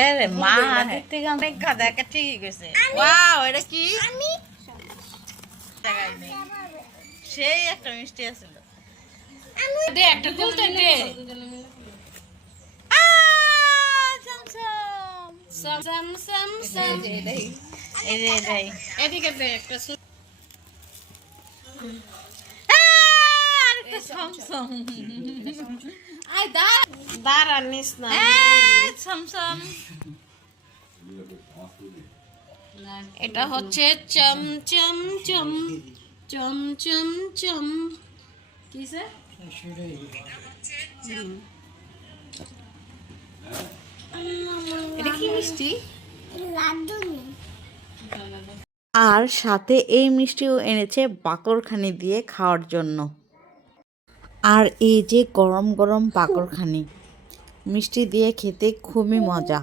আরে মা থেকে অনেক গাদা ঠিকই গেছে। ওয়াও, এটা কি? সেই একটা মিষ্টি আছিল। একটা খুলতে দে। সাম সাম সাম সাম। এই যে এটাই। এদিকে দে একটা। আরেকটা সমসম। আয় দাঁড়া নিস না। সমসম। এটা হচ্ছে চম চম চম চম চম চম। কিসে? এটা কি মিষ্টি? আর সাথে এই মিষ্টিও এনেছে বাকরখানি দিয়ে খাওয়ার জন্য। আর এই যে গরম গরম বাকরখানি, মিষ্টি দিয়ে খেতে খুবই মজা।